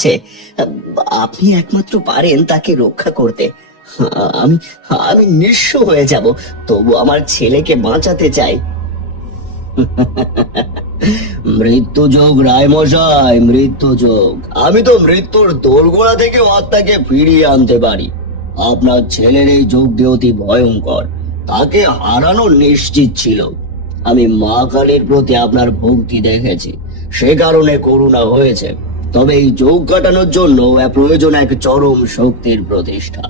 হচ্ছে। আপনি একমাত্র পারেন তাকে রক্ষা করতে। আমি আমি নিঃস্ব হয়ে যাব। তবু আমার ছেলেকে বাঁচাতে চাই। মৃত্যু যোগ রায়মশাই মৃত্যু যোগ আমি তো মৃত্যুর দোরগোড়া থেকে আত্মাকে ফিরিয়ে আনতে পারি। আপনার ছেলের এই যোগ দিয়ে অতি ভয়ঙ্কর। তাকে হারানো নিশ্চিত ছিল। আমি মা কালীর প্রতি আপনার ভক্তি দেখেছি। সে কারণে করুণা হয়েছে। তবে এই যোগ কাটানোর জন্য প্রয়োজন এক চরম শক্তির প্রতিষ্ঠা।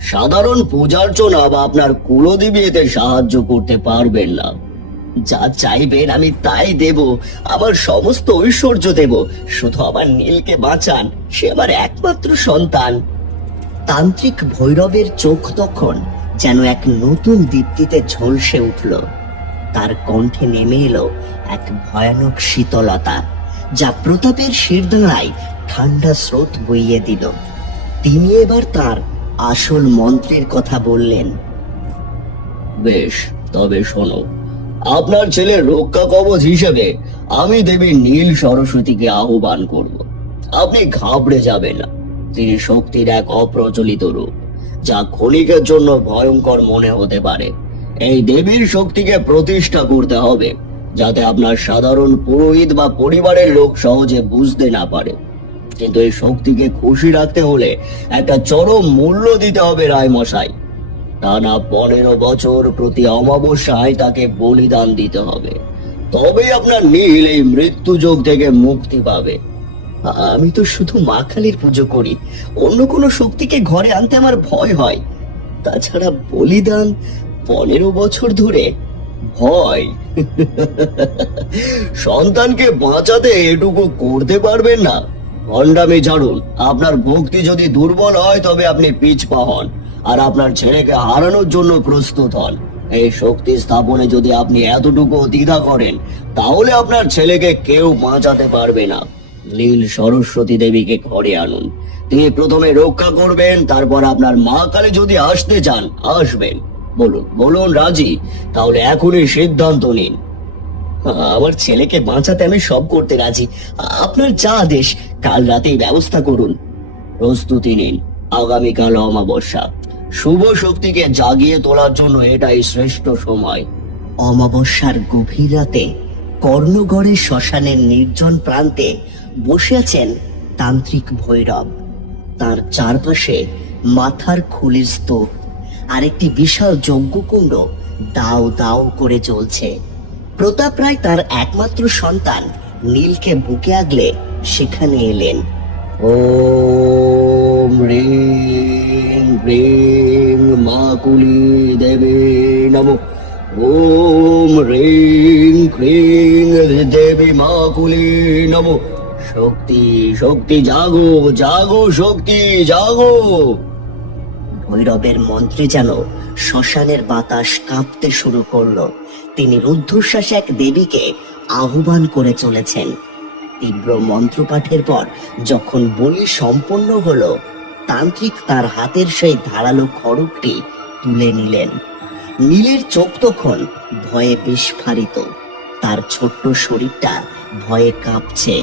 সাধারণ পূজার্চনা বা আপনার কুলদেবী এতে সাহায্য করতে পারবেন না। যা চাইবেন আমি তাই দেব, আমার সমস্ত ঐশ্বর্য দেব, শুধু আমার নীলকে বাঁচান, সে আমার একমাত্র সন্তান। তান্ত্রিক ভৈরবের চোখ তখন যেন এক নতুন দীপ্তিতে ঝলসে উঠল। তার কণ্ঠে নেমে এলো এক ভয়ানক শীতলতা। যা প্রতাপের শিরদাঁড়ায় ঠান্ডা স্রোত বইয়ে দিল। তিনি এবার তার আসল মন্ত্রের কথা বললেন। বেশ, তবে শোনো, আপনার ছেলের রক্ষা কবচ হিসেবে আমি দেবী নীল সরস্বতীকে আহ্বান করব। আপনি ঘাবড়ে যাবেন না। তিনি শক্তির এক অপ্রচলিত রূপ, যা ক্ষণিকের জন্য ভয়ঙ্কর মনে হতে পারে। এই দেবীর শক্তিকে প্রতিষ্ঠা করতে হবে। যাতে আপনার সাধারণ পুরোহিত বা পরিবারের লোক সহজে বুঝতে না পারে। কিন্তু এই শক্তিকে খুশি রাখতে হলে একটা চরম মূল্য দিতে হবে রায়মশাই। টানা পনেরো বছর প্রতি অমাবস্যায় তাকে বলিদান দিতে হবে। তবেই আপনার নীল এই মৃত্যু যোগ থেকে মুক্তি পাবে। আমি তো শুধু মা কালীর পুজো করি। অন্য কোনো শক্তিকে ঘরে আনতে আমার ভয় হয়। তাছাড়া বলিদান পনেরো বছর ধরে ভয়। সন্তানকে বাঁচাতে এটুকু করতে পারবেন না। আপনার ভক্তি যদি দুর্বল হয়, তবে আপনি পিছপা হন। আর আপনার ছেলেকে হারানোর জন্য প্রস্তুত হন। এই শক্তি স্থাপনে যদি আপনি এতটুকু দ্বিধা করেন, তাহলে আপনার ছেলেকে কেউ বাঁচাতে পারবে না। নীল সরস্বতী দেবীকে ঘরে আনুন। তিনি প্রথমে রক্ষা করবেন, তারপর আপনার মা কালে যদি আসতে চান, আসবেন। বলুন বলুন রাজি, তাহলে এখনই সিদ্ধান্ত নিন। আমার ছেলেকে বাঁচাতে আমি সব করতে রাজি। আপনার যা আদেশ, কাল রাতেই ব্যবস্থা করুন। প্রস্তুতি নিন, আগামীকাল অমাবস্যা। শুভ শক্তিকে জাগিয়ে তোলার জন্য এটাই শ্রেষ্ঠ সময়। অমাবস্যার গভীর রাতে কর্ণগড়ের শ্মশানের নির্জন প্রান্তে বসে আছেন তান্ত্রিক ভৈরব। তার চারপাশে মাথার খুলির স্তূপ। আর একটি বিশাল যজ্ঞকুণ্ড দাও দাও করে চলছে প্রতাপ রায় তার একমাত্র সন্তান নীলকে বুকে আগলে সেখানে এলেন। ওম রিং মা কুলি দেবী নম। ওম রিং ক্রিং দেবী মা কুলি নম। শক্তি শক্তি, জাগো জাগো, শক্তি, জাগো। ভৈরবের মন্ত্রে যেন শ্মশানের বাতাস কাঁপতে শুরু করল। তিনি রুদ্ধশ্বাসে এক দেবীকে আহ্বান করে চলেছেন। তীব্র মন্ত্রপাঠের পর যখন বলি সম্পন্ন হলো, তান্ত্রিক তার হাতের সেই ধারালো খড়গটি তুলে নিলেন। নীলের চোখ তখন ভয়ে বিস্ফারিত। তার ছোট্ট শরীরটা ভয়ে কাঁপছে।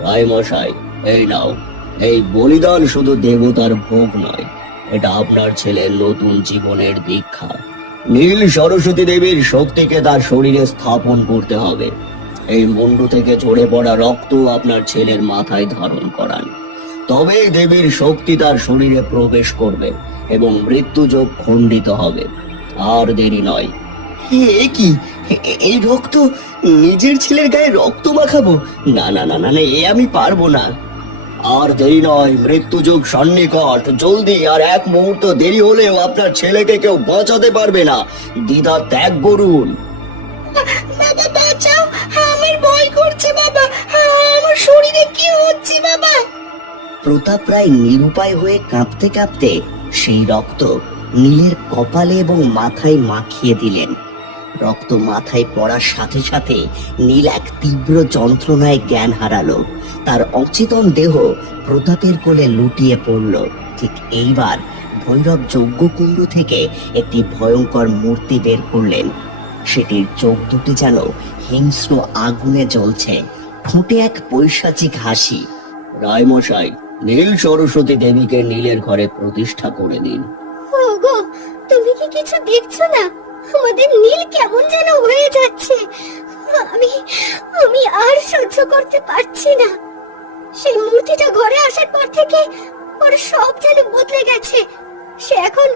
রায় মশাই, এই নাও। এই বলিদান শুধু দেবতার ভোগ নয় এটা আপনার ছেলের নতুন জীবনের দীক্ষা। নীল সরস্বতী দেবীর শক্তিকে তার শরীরে স্থাপন করতে হবে। এই মুন্ডু থেকে ঝরে পড়া রক্ত আপনার ছেলের মাথায় ধারণ করান। তবেই দেবীর শক্তি তার শরীরে প্রবেশ করবে এবং মৃত্যু যোগ খণ্ডিত হবে। আর দেরি নয়। এ কি? এই রক্ত? নিজের ছেলের গায়ে রক্ত মাখাবো? না না না না, এ আমি পারব না। আর দেরি নয় মৃত্যু যুগ সন্নিকট। জলদি আর এক মুহূর্ত দেরি হলেও আপনার ছেলেকে কেউ বাঁচাতে পারবে না। দ্বিধা ত্যাগ করুন। বাবা বাঁচাও। আমার ভয় করছে বাবা। আমার শরীরে কি হচ্ছে বাবা? প্রতাপ রায় নিরুপায় হয়ে কাঁপতে কাঁপতে সেই রক্ত নীলের কপালে এবং মাথায় মাখিয়ে দিলেন। রক্ত মাথায় পড়ার সাথে সাথে নীল এক তীব্র যন্ত্রণায় জ্ঞান হারালো। তার অচেতন দেহ প্রতাপের কোলে লুটিয়ে পড়ল। ঠিক এইবার ভৈরব যজ্ঞকুণ্ড থেকে একটি ভয়ঙ্কর মূর্তি বের করলেন। সেটির চোখ দুটি যেন হিংস্র আগুনে জ্বলছে। ঠোঁটে এক পৈশাচিক হাসি। রায়মশাই নীল সরস্বতী দেবীকে নীলের ঘরে প্রতিষ্ঠা করে দিন। তুমি কি কিছু দেখছ না? আমাদের নীল কেমন যেন হয়ে যাচ্ছে। আমি আমি আর সহ্য করতে পারছি না। সেই মূর্তিটা ঘরে আসার পর থেকে ওর সব যেন বদলে গেছে। সে এখন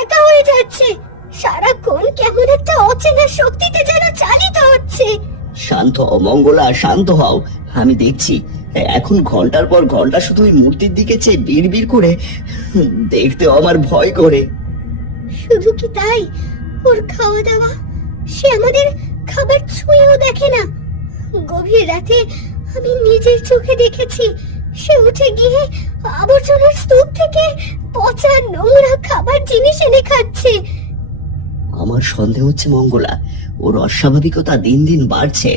একা হয়ে যাচ্ছে। সারাক্ষণ কেমন একটা অচেনা শক্তিতে যেন চালিত হচ্ছে। শান্ত হও মঙ্গলা শান্ত হও। আমি দেখছি এখন ঘণ্টার পর ঘণ্টা শুধু ওই মূর্তির দিকে চেয়ে বিড় করে দেখতে আমার ভয় করে। শুধু কি তাই? ওর খাওয়া দাওয়া সে আমাদের খাবার ছুঁয়েও দেখে না। গভীর রাতে আমি নিজের চোখে দেখেছি, সে উঠে গিয়ে আবর্জনার স্তূপ থেকে পচা নোংরা খাবার জিনিস এনে খাচ্ছে। আমার সন্দেহ হচ্ছে মঙ্গলা, ওর অস্বাভাবিকতা দিন দিন বাড়ছে।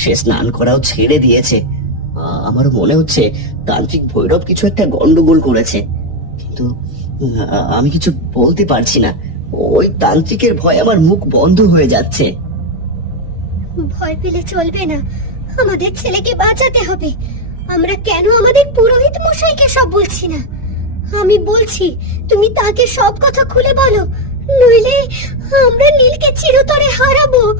সে স্নান করাও ছেড়ে দিয়েছে। আমার মনে হচ্ছে তান্ত্রিক ভৈরব কিছু একটা গন্ডগোল করেছে। কিন্তু আমি কিছু বলতে পারছি না। ওই তান্ত্রিকের ভয় আমার মুখ বন্ধ হয়ে যাচ্ছে। ভয় পেলে চলবে না। আমাদের ছেলেকে বাঁচাতে হবে। আমরা কেন আমাদের পুরোহিত মশাইকে সব বলছি না? আমি বলছি তুমি তাকে সব কথা খুলে বলো নইলে আমরা নীলকে চিরতরে হারাবো।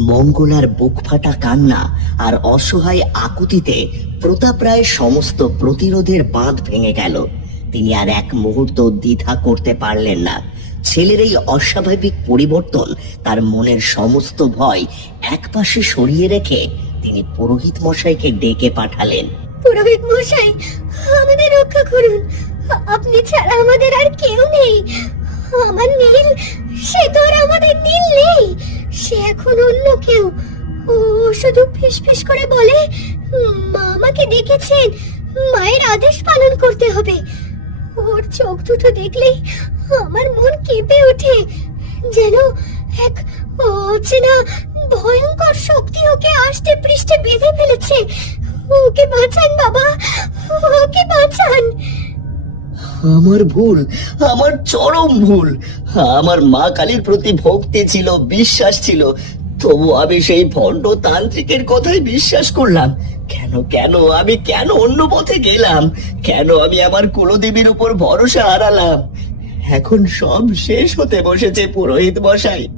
মঙ্গলার বুক ফাটা কান্না আর অসহায় আকুতিতে প্রতাপ রায় সমস্ত প্রতিরোধের বাঁধ ভেঙে গেল। তিনি আর এক মুহূর্ত দ্বিধা করতে পারলেন না। ছেলের এই অস্বাভাবিক পরিবর্তন তার মনের সমস্ত ভয় একপাশে সরিয়ে রেখে তিনি পুরোহিত মশাইকে ডেকে পাঠালেন। পুরোহিত মশাই, আমাদের রক্ষা করুন। আপনি ছাড়া আমাদের আর কেউ নেই। আমার নীল, সে তো আর আমাদের নীল নেই। সে এখন অন্য কেউ। ও শুধু ফিসফিস করে বলে, মা আমাকে ডেকেছেন। মায়ের আদেশ পালন করতে হবে। ওর চোখ দুটো দেখলেই আমার মন কেঁপে ওঠে। যেন এক অচেনা, ভয়ঙ্কর শক্তি ওকে আষ্টে পৃষ্ঠে বেঁধে ফেলেছে। ওকে বাঁচান, বাবা। ওকে বাঁচান। আমার ভুল, আমার চরম ভুল। আমার মা কালীর প্রতি ভক্তি ছিল, বিশ্বাস ছিল। তবু আমি সেই ভণ্ড তান্ত্রিকের কথাই বিশ্বাস করলাম। কেন কেন, আমি কেন অন্য পথে গেলাম? কেন আমি আমার কুলদেবীর উপর ভরসা হারালাম? এখন সব শেষ হতে বসেছে পুরোহিত মশাই।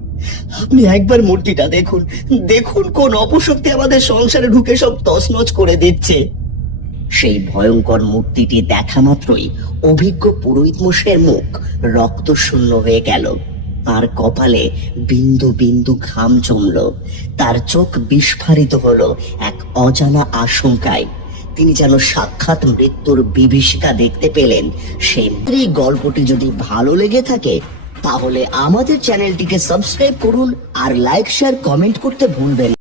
আপনি একবার মূর্তিটা দেখুন। দেখুন কোন অপশক্তি আমাদের সংসারে ঢুকে সব তছনছ করে দিচ্ছে। সেই ভয়ঙ্কর মূর্তিটি দেখা মাত্রই অভিজ্ঞ পুরোহিত মশাইয়ের মুখ রক্ত শূন্য হয়ে গেল। তার কপালে বিন্দু বিন্দু ঘাম জমল। তার চোখ বিস্ফারিত হলো এক অজানা আশঙ্কায়। তিনি যেন সাক্ষাৎ মৃত্যুর বিভীষিকা দেখতে পেলেন সেই গল্পটি যদি ভালো লেগে থাকে, তাহলে আমাদের চ্যানেলটিকে সাবস্ক্রাইব করুন আর লাইক, শেয়ার, কমেন্ট করতে ভুলবেন।